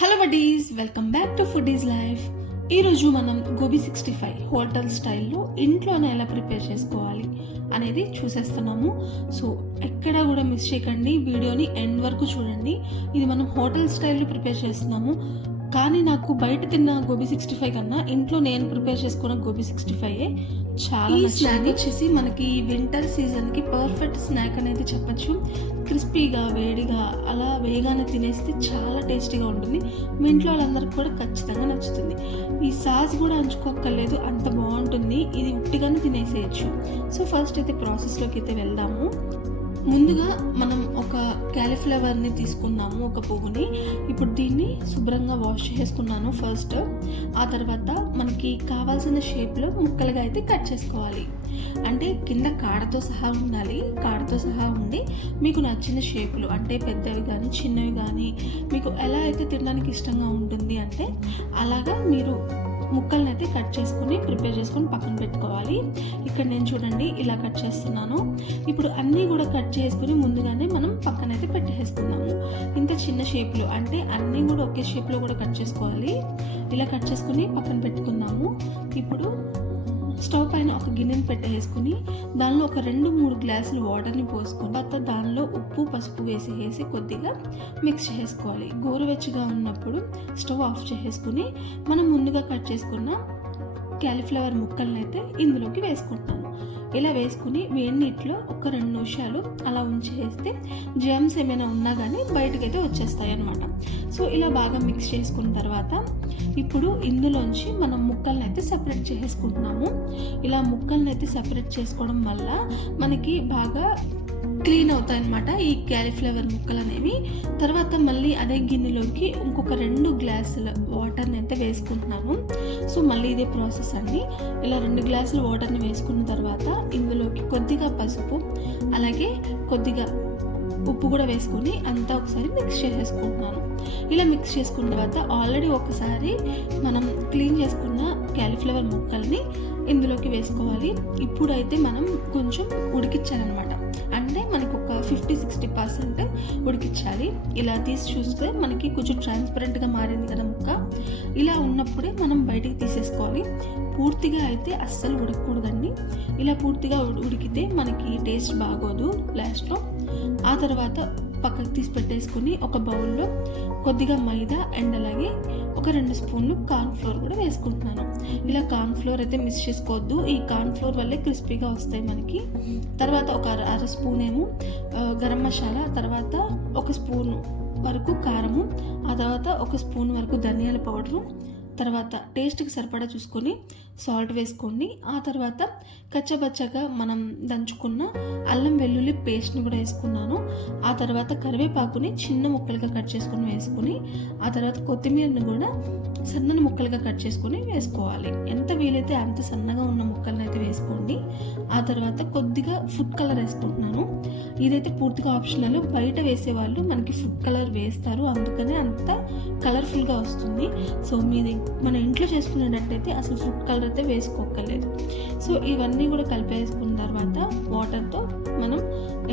Hello buddies, welcome back to foodies life. ఈరోజు మనం gobi 65 hotel స్టైల్లో ఇంట్లోనే ఎలా ప్రిపేర్ చేసుకోవాలి అనేది చూసేస్తున్నాము. సో ఎక్కడ కూడా మిస్ చేయకండి, వీడియోని ఎండ్ వరకు చూడండి. ఇది మనం హోటల్ స్టైల్లో ప్రిపేర్ చేస్తున్నాము, కానీ నాకు బయట తిన్న గోబీ 65 కన్నా ఇంట్లో నేను ప్రిపేర్ చేసుకున్న గోబీ 65 చాలా స్నాక్ వచ్చేసి మనకి వింటర్ సీజన్కి పర్ఫెక్ట్ స్నాక్ అనేది చెప్పచ్చు. క్రిస్పీగా వేడిగా అలా వేగానే తినేస్తే చాలా టేస్టీగా ఉంటుంది. మీ ఇంట్లో వాళ్ళందరికీ కూడా ఖచ్చితంగా నచ్చుతుంది. ఈ సాస్ కూడా అంచుకోక్కర్లేదు, అంత బాగుంటుంది. ఇది ఉట్టిగానే తినేసేయచ్చు. సో ఫస్ట్ అయితే ప్రాసెస్లోకి అయితే వెళ్దాము. ముందుగా మనం ఒక క్యాలీఫ్లవర్ని తీసుకున్నాము, ఒక పువ్వుని. ఇప్పుడు దీన్ని శుభ్రంగా వాష్ చేసుకున్నాను ఫస్ట్. ఆ తర్వాత మనకి కావాల్సిన షేప్లో ముక్కలుగా అయితే కట్ చేసుకోవాలి. అంటే కింద కాడతో సహా ఉండాలి. కాడతో సహా ఉండి మీకు నచ్చిన షేపులు, అంటే పెద్దవి కానీ చిన్నవి కానీ మీకు ఎలా అయితే తినడానికి ఇష్టంగా ఉంటుంది అంటే అలాగా మీరు ముక్కల్ని అయితే కట్ చేసుకుని ప్రిపేర్ చేసుకొని పక్కన పెట్టుకోవాలి. ఇక్కడ నేను చూడండి ఇలా కట్ చేస్తున్నాను. ఇప్పుడు అన్నీ కూడా కట్ చేసుకుని ముందుగానే మనం పక్కనైతే పెట్టేసుకున్నాము. ఇంత చిన్న షేప్లో అంటే అన్నీ కూడా ఒకే షేప్లో కూడా కట్ చేసుకోవాలి. ఇలా కట్ చేసుకుని పక్కన పెట్టుకున్నాము. ఇప్పుడు స్టవ్ పైన ఒక గిన్నెని పెట్టేసుకుని దానిలో ఒక 2-3 గ్లాసులు వాటర్ని పోసుకొని తర్వాత దానిలో ఉప్పు పసుపు వేసి కొద్దిగా మిక్స్ చేసుకోవాలి. గోరువెచ్చగా ఉన్నప్పుడు స్టవ్ ఆఫ్ చేసేసుకుని మనం ముందుగా కట్ చేసుకున్న క్యాలీఫ్లవర్ ముక్కలను అయితే ఇందులోకి వేసుకుంటాను. ఇలా వేసుకుని వేడి నీటిలో ఒక 2 నిమిషాలు అలా ఉంచేస్తే జెమ్స్ ఏమైనా ఉన్నా కానీ బయటకైతే వచ్చేస్తాయి అన్నమాట. సో ఇలా బాగా మిక్స్ చేసుకున్న తర్వాత ఇప్పుడు ఇందులోంచి మనం ముక్కల్ని అయితే సపరేట్ చేసుకుంటున్నాము. ఇలా ముక్కల్ని అయితే సపరేట్ చేసుకోవడం వల్ల మనకి బాగా క్లీన్ అవుతాయి అన్నమాట ఈ క్యాలీఫ్లవర్ ముక్కలు అనేవి. తర్వాత మళ్ళీ అదే గిన్నెలోకి ఇంకొక 2 గ్లాసుల వాటర్ని అయితే వేసుకుంటున్నాను. సో మళ్ళీ ఇదే ప్రాసెస్ అండి. ఇలా 2 గ్లాసుల వాటర్ని వేసుకున్న తర్వాత ఇందులోకి కొద్దిగా పసుపు అలాగే కొద్దిగా ఉప్పు కూడా వేసుకొని అంతా ఒకసారి మిక్స్ చేసేసుకుంటున్నాను. ఇలా మిక్స్ చేసుకున్న తర్వాత ఆల్రెడీ ఒకసారి మనం క్లీన్ చేసుకున్న క్యాలీఫ్లవర్ ముక్కల్ని ఇందులోకి వేసుకోవాలి. ఇప్పుడైతే మనం కొంచెం ఉడికించాలన్నమాట. అంటే మనకు ఒక 50-60% ఉడికించాలి. ఇలా తీసి చూస్తే మనకి కొంచెం ట్రాన్స్పరెంట్గా మారింది కదా ముక్క. ఇలా ఉన్నప్పుడే మనం బయటికి తీసేసుకోవాలి. పూర్తిగా అయితే అస్సలు ఉడకకూడదండి. ఇలా పూర్తిగా ఉడికితే మనకి టేస్ట్ బాగోదు లాస్ట్లో. ఆ తర్వాత పక్కకు తీసి పెట్టేసుకుని ఒక బౌల్లో కొద్దిగా మైదా అండ్ అలాగే ఒక 2 స్పూన్లు కార్న్ఫ్లోర్ కూడా వేసుకుంటున్నాను. ఇలా కార్న్ఫ్లోర్ అయితే మిస్ చేసుకోవద్దు. ఈ కార్న్ఫ్లోర్ వల్లే క్రిస్పీగా వస్తాయి మనకి. తర్వాత ఒక అర స్పూన్ ఏమో గరం మసాలా, తర్వాత 1 స్పూన్ వరకు కారము, ఆ తర్వాత 1 స్పూన్ వరకు ధనియాల పౌడరు, తర్వాత టేస్ట్కి సరిపడా చూసుకొని సాల్ట్ వేసుకోండి. ఆ తర్వాత కచ్చబచ్చగా మనం దంచుకున్న అల్లం వెల్లుల్లి పేస్ట్ని కూడా వేసుకున్నాను. ఆ తర్వాత కరివేపాకుని చిన్న ముక్కలుగా కట్ చేసుకుని వేసుకుని ఆ తర్వాత కొత్తిమీరని కూడా సన్నని ముక్కలుగా కట్ చేసుకుని వేసుకోవాలి. ఎంత వీలైతే అంత సన్నగా ఉన్న ముక్కలను అయితే వేసుకోండి. ఆ తర్వాత కొద్దిగా ఫుడ్ కలర్ వేసుకుంటున్నాను. ఇదైతే పూర్తిగా ఆప్షనల్. బయట వేసేవాళ్ళు మనకి ఫుడ్ కలర్ వేస్తారు, అందుకనే అంత కలర్ఫుల్గా వస్తుంది. సో మన ఇంట్లో చేసుకునేటట్టయితే అసలు ఫుడ్ కలర్ అయితే వేసుకోక్కర్లేదు. సో ఇవన్నీ కూడా కలిపేసుకున్న తర్వాత వాటర్తో మనం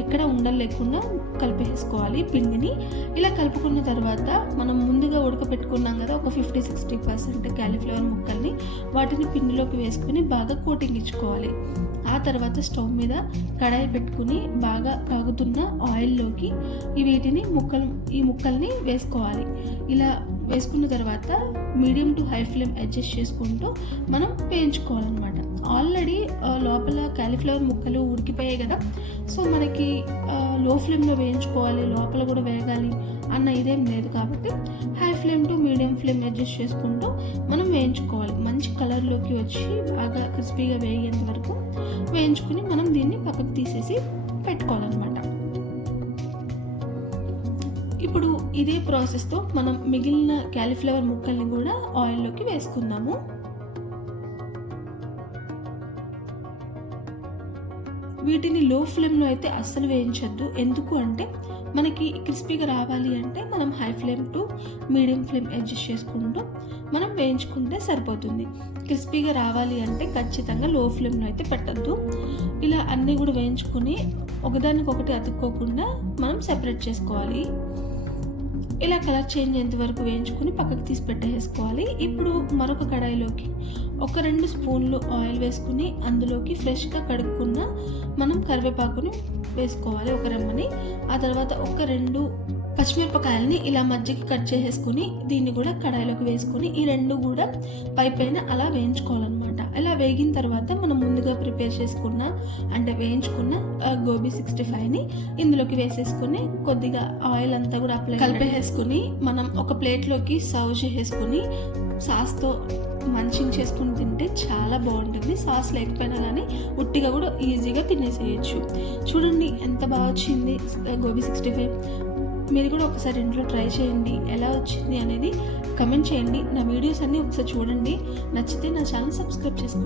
ఎక్కడ ఉండలు లేకుండా కలిపేసుకోవాలి పిండిని. ఇలా కలుపుకున్న తర్వాత మనం ముందుగా ఉడకపెట్టుకున్నాం కదా ఒక 50-60% క్యాలీఫ్లవర్ ముక్కల్ని, వాటిని పిండిలోకి వేసుకుని బాగా కోటింగ్ ఇచ్చుకోవాలి. ఆ తర్వాత స్టవ్ మీద కడాయి పెట్టుకుని బాగా కాగుతున్న ఆయిల్లోకి ఈ ముక్కల్ని వేసుకోవాలి. ఇలా వేసుకున్న తర్వాత medium to high flame adjust చేసుకుంటూ మనం వేయించుకోవాలన్నమాట. ఆల్రెడీ లోపల క్యాలీఫ్లవర్ ముక్కలు ఉడికిపోయాయి కదా, సో మనకి లో ఫ్లేమ్లో వేయించుకోవాలి, లోపల కూడా వేగాలి అన్న ఇదేం లేదు. కాబట్టి high flame to medium flame adjust చేసుకుంటూ మనం వేయించుకోవాలి. మంచి కలర్లోకి వచ్చి బాగా క్రిస్పీగా వేగేంత వరకు వేయించుకుని మనం దీన్ని పక్కకు తీసేసి పెట్టుకోవాలన్నమాట. ఇప్పుడు ఇదే ప్రాసెస్తో మనం మిగిలిన క్యాలీఫ్లవర్ ముక్కల్ని కూడా ఆయిల్లోకి వేసుకుందాము. వీటిని లో ఫ్లేమ్లో అయితే అస్సలు వేయించద్దు. ఎందుకు అంటే మనకి క్రిస్పీగా రావాలి అంటే మనం high flame to medium flame adjust చేసుకుంటూ మనం వేయించుకుంటే సరిపోతుంది. క్రిస్పీగా రావాలి అంటే ఖచ్చితంగా లో ఫ్లేమ్లో అయితే పెట్టద్దు. ఇలా అన్నీ కూడా వేయించుకుని ఒకదానికొకటి అతుక్కోకుండా మనం సెపరేట్ చేసుకోవాలి. ఇలా కలర్ చేంజ్ అయ్యేంత వరకు వేయించుకొని పక్కకు తీసి పెట్టేసుకోవాలి. ఇప్పుడు మరొక కడాయిలోకి ఒక 2 స్పూన్లు ఆయిల్ వేసుకుని అందులోకి ఫ్రెష్గా కడుక్కున్న మనం కరివేపాకుని వేసుకోవాలి, ఒక రెమ్మని. ఆ తర్వాత ఒక 2 పచ్చిమిరపకాయలని ఇలా మధ్యకి కట్ చేసేసుకొని దీన్ని కూడా కడాయిలోకి వేసుకొని ఈ 2 కూడా పైన అలా వేయించుకోవాలన్నమాట. ఇలా వేగిన తర్వాత మనం ముందుగా ప్రిపేర్ చేసుకున్న అంటే వేయించుకున్న గోబీ 65ని ఇందులోకి వేసేసుకొని కొద్దిగా ఆయిల్ అంతా కూడా కలిపేసుకొని మనం ఒక ప్లేట్లోకి సర్వ్ చేసేసుకొని సాస్తో మంచింగ్ చేసుకుని తింటే చాలా బాగుంటుంది. సాస్ లేకపోయినా కానీ ఉట్టిగా కూడా ఈజీగా తినేసేయచ్చు. చూడండి ఎంత బాగా వచ్చింది గోబీ 65. మీరు కూడా ఒకసారి ఇంట్లో ట్రై చేయండి, ఎలా వచ్చింది అనేది కమెంట్ చేయండి. నా వీడియోస్ అన్నీ ఒకసారి చూడండి, నచ్చితే నా ఛానల్ సబ్స్క్రైబ్ చేసుకోండి.